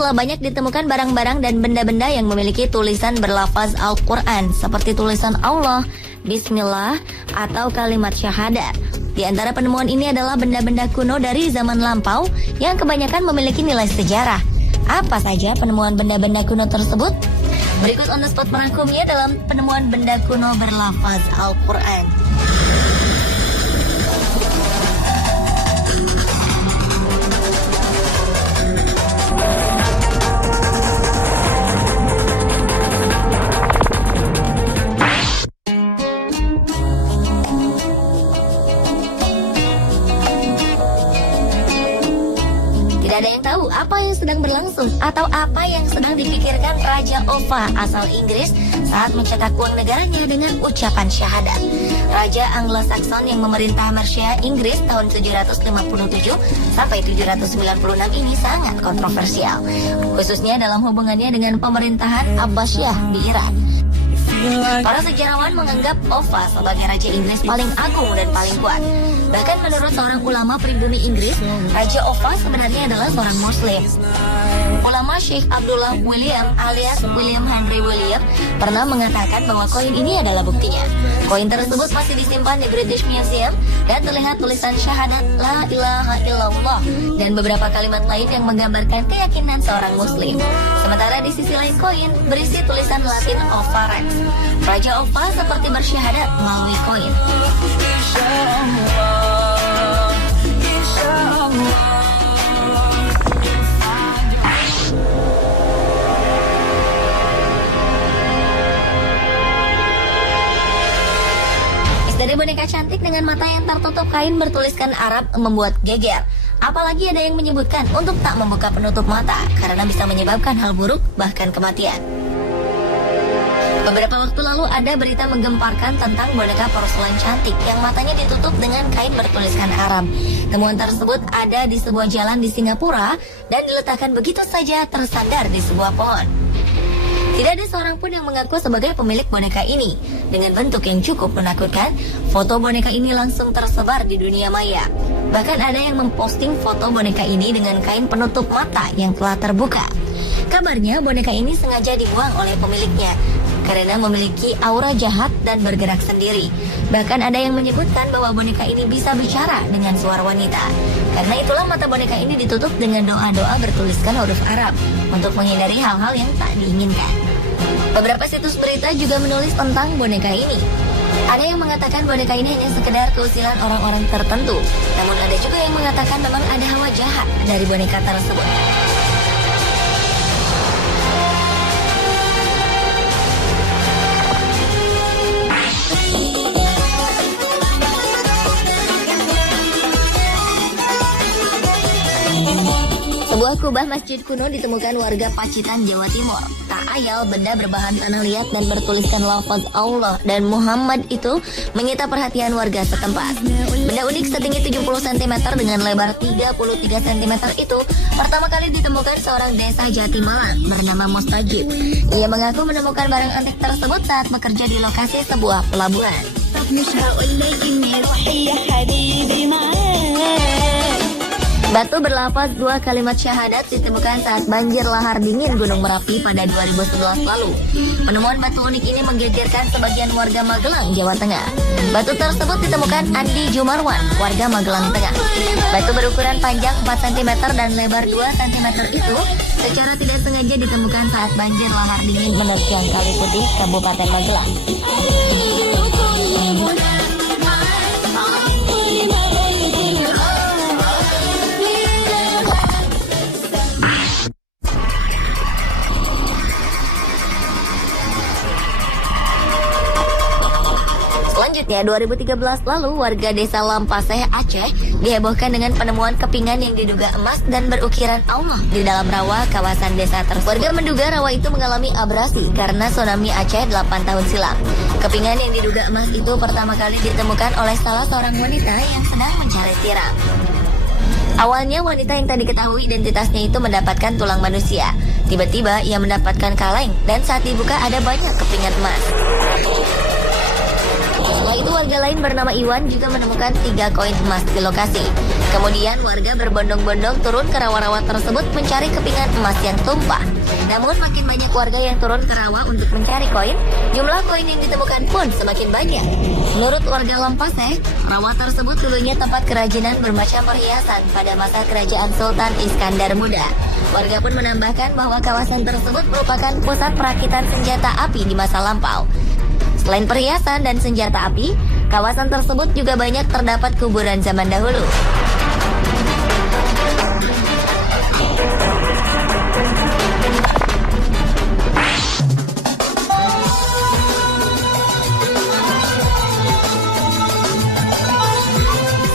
telah banyak ditemukan barang-barang dan benda-benda yang memiliki tulisan berlafaz Al-Quran, seperti tulisan Allah, Bismillah, atau kalimat syahadat. Di antara penemuan ini adalah benda-benda kuno dari zaman lampau yang kebanyakan memiliki nilai sejarah. Apa saja penemuan benda-benda kuno tersebut? Berikut on the spot merangkumnya dalam penemuan benda kuno berlafaz Al-Quran. Tidak ada yang tahu apa yang sedang berlangsung atau apa yang sedang dipikirkan Raja Offa asal Inggris saat mencetak uang negaranya dengan ucapan syahadat. Raja Anglo-Saxon yang memerintah Mercia, Inggris tahun 757 sampai 796 ini sangat kontroversial, khususnya dalam hubungannya dengan pemerintahan Abbasiyah di Iran. Para sejarawan menganggap Offa sebagai Raja Inggris paling agung dan paling kuat. Bahkan menurut seorang ulama pribumi Inggris, Raja Offa sebenarnya adalah seorang Muslim. Ulama Sheikh Abdullah William alias William Henry William pernah mengatakan bahwa koin ini adalah buktinya. Koin tersebut masih disimpan di British Museum dan terlihat tulisan syahadat La ilaha illallah dan beberapa kalimat lain yang menggambarkan keyakinan seorang Muslim. Sementara di sisi lain koin berisi tulisan Latin Offa Rex. Raja Offa seperti bersyahadat melalui koin. Dari boneka cantik dengan mata yang tertutup kain bertuliskan Arab membuat geger. Apalagi ada yang menyebutkan untuk tak membuka penutup mata karena bisa menyebabkan hal buruk bahkan kematian. Beberapa waktu lalu ada berita menggemparkan tentang boneka porselen cantik yang matanya ditutup dengan kain bertuliskan Arab. Temuan tersebut ada di sebuah jalan di Singapura dan diletakkan begitu saja tersandar di sebuah pohon. Tidak ada seorang pun yang mengaku sebagai pemilik boneka ini. Dengan bentuk yang cukup menakutkan, foto boneka ini langsung tersebar di dunia maya. Bahkan ada yang memposting foto boneka ini dengan kain penutup mata yang telah terbuka. Kabarnya boneka ini sengaja dibuang oleh pemiliknya karena memiliki aura jahat dan bergerak sendiri. Bahkan ada yang menyebutkan bahwa boneka ini bisa bicara dengan suara wanita. Karena itulah mata boneka ini ditutup dengan doa-doa bertuliskan huruf Arab untuk menghindari hal-hal yang tak diinginkan. Beberapa situs berita juga menulis tentang boneka ini. Ada yang mengatakan boneka ini hanya sekedar keusilan orang-orang tertentu. Namun ada juga yang mengatakan memang ada hawa jahat dari boneka tersebut. Sebuah kubah masjid kuno ditemukan warga Pacitan, Jawa Timur. Tak ayal benda berbahan tanah liat dan bertuliskan lafaz Allah dan Muhammad itu menyita perhatian warga setempat. Benda unik setinggi 70 cm dengan lebar 33 cm itu pertama kali ditemukan seorang desa Jatimalang bernama Mustajib. Ia mengaku menemukan barang antik tersebut saat bekerja di lokasi sebuah pelabuhan. Batu berlafaz dua kalimat syahadat ditemukan saat banjir lahar dingin Gunung Merapi pada 2011 lalu. Penemuan batu unik ini menggegerkan sebagian warga Magelang, Jawa Tengah. Batu tersebut ditemukan Andi Jumarwan, warga Magelang Tengah. Batu berukuran panjang 4 cm dan lebar 2 cm itu secara tidak sengaja ditemukan saat banjir lahar dingin menerjang Kali Putih, Kabupaten Magelang. Selanjutnya, 2013 lalu, warga desa Lampaseh, Aceh, dihebohkan dengan penemuan kepingan yang diduga emas dan berukiran Allah di dalam rawa kawasan desa tersebut. Warga menduga rawa itu mengalami abrasi karena tsunami Aceh 8 tahun silam. Kepingan yang diduga emas itu pertama kali ditemukan oleh salah seorang wanita yang sedang mencari tiram. Awalnya wanita yang tadi diketahui identitasnya itu mendapatkan tulang manusia. Tiba-tiba ia mendapatkan kaleng dan saat dibuka ada banyak kepingan emas. Setelah itu warga lain bernama Iwan juga menemukan 3 koin emas di lokasi. Kemudian warga berbondong-bondong turun ke rawa-rawa tersebut mencari kepingan emas yang tumpah. Namun makin banyak warga yang turun ke rawa untuk mencari koin, jumlah koin yang ditemukan pun semakin banyak. Menurut warga Lampasek, rawa tersebut dulunya tempat kerajinan bermacam perhiasan pada masa kerajaan Sultan Iskandar Muda. Warga pun menambahkan bahwa kawasan tersebut merupakan pusat perakitan senjata api di masa lampau. Selain perhiasan dan senjata api, kawasan tersebut juga banyak terdapat kuburan zaman dahulu.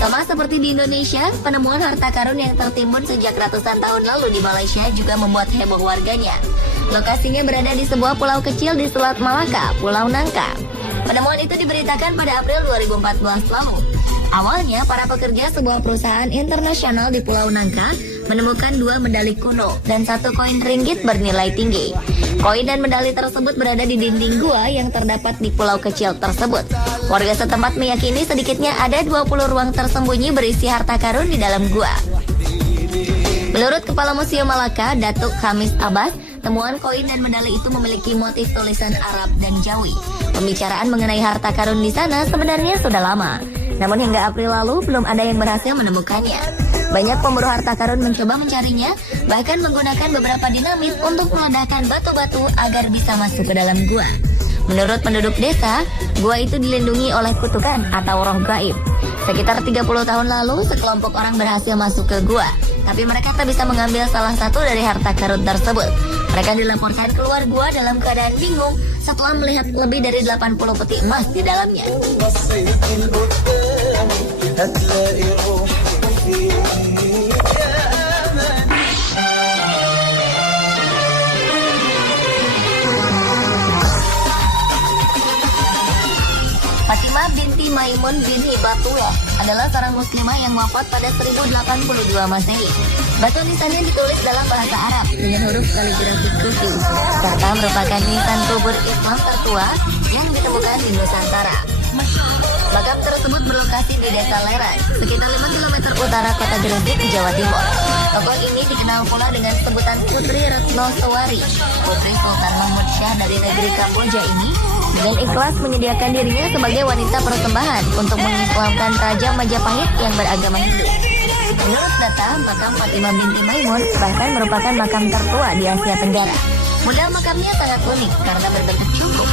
Sama seperti di Indonesia, penemuan harta karun yang tertimbun sejak ratusan tahun lalu di Malaysia juga membuat heboh warganya. Lokasinya berada di sebuah pulau kecil di Selat Malaka, Pulau Nangka. Penemuan itu diberitakan pada April 2014 lalu. Awalnya, para pekerja sebuah perusahaan internasional di Pulau Nangka menemukan 2 medali kuno dan 1 koin ringgit bernilai tinggi. Koin dan medali tersebut berada di dinding gua yang terdapat di pulau kecil tersebut. Warga setempat meyakini sedikitnya ada 20 ruang tersembunyi berisi harta karun di dalam gua. Menurut Kepala Museum Malaka, Datuk Khamis Abbas, temuan koin dan medali itu memiliki motif tulisan Arab dan Jawi. Pembicaraan mengenai harta karun di sana sebenarnya sudah lama. Namun hingga April lalu belum ada yang berhasil menemukannya. Banyak pemburu harta karun mencoba mencarinya, bahkan menggunakan beberapa dinamit untuk meledakkan batu-batu agar bisa masuk ke dalam gua. Menurut penduduk desa, gua itu dilindungi oleh kutukan atau roh gaib. Sekitar 30 tahun lalu, sekelompok orang berhasil masuk ke gua, tapi mereka tak bisa mengambil salah satu dari harta karun tersebut. Mereka dilaporkan keluar gua dalam keadaan bingung setelah melihat lebih dari 80 peti emas di dalamnya. Fatimah binti Maimun bin Hibatullah adalah seorang muslimah yang wafat pada 1082 Masehi. Batu nisannya ditulis dalam bahasa Arab dengan huruf kaligrafi khusus, serta merupakan nisan kubur Islam tertua yang ditemukan di Nusantara. Makam tersebut berlokasi di Desa Leran, sekitar 5 km utara kota Gresik, Jawa Timur. Tokoh ini dikenal pula dengan sebutan Putri Retno Sewari. Putri Sultan Mahmud Syah dari negeri Kamboja ini dengan ikhlas menyediakan dirinya sebagai wanita persembahan untuk mengislamkan Raja Majapahit yang beragama Hindu. Menurut data, makam Fatimah binti Maimun bahkan merupakan makam tertua di Asia Tenggara. Model makamnya sangat unik karena berbentuk cungkup.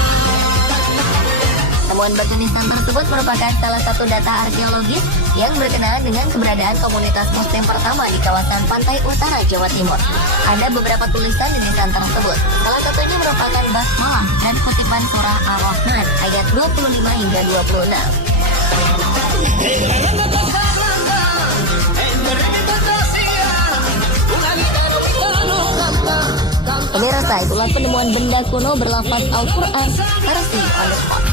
Temuan batu nisan tersebut merupakan salah satu data arkeologis yang berkenaan dengan keberadaan komunitas muslim pertama di kawasan pantai utara Jawa Timur. Ada beberapa tulisan di nisan tersebut. Salah satunya merupakan basmalah dan kutipan surah Ar-Rahman ayat 25 hingga 26. Pemirsa, itulah penemuan benda kuno berlafaz Al-Quran versi on the spot.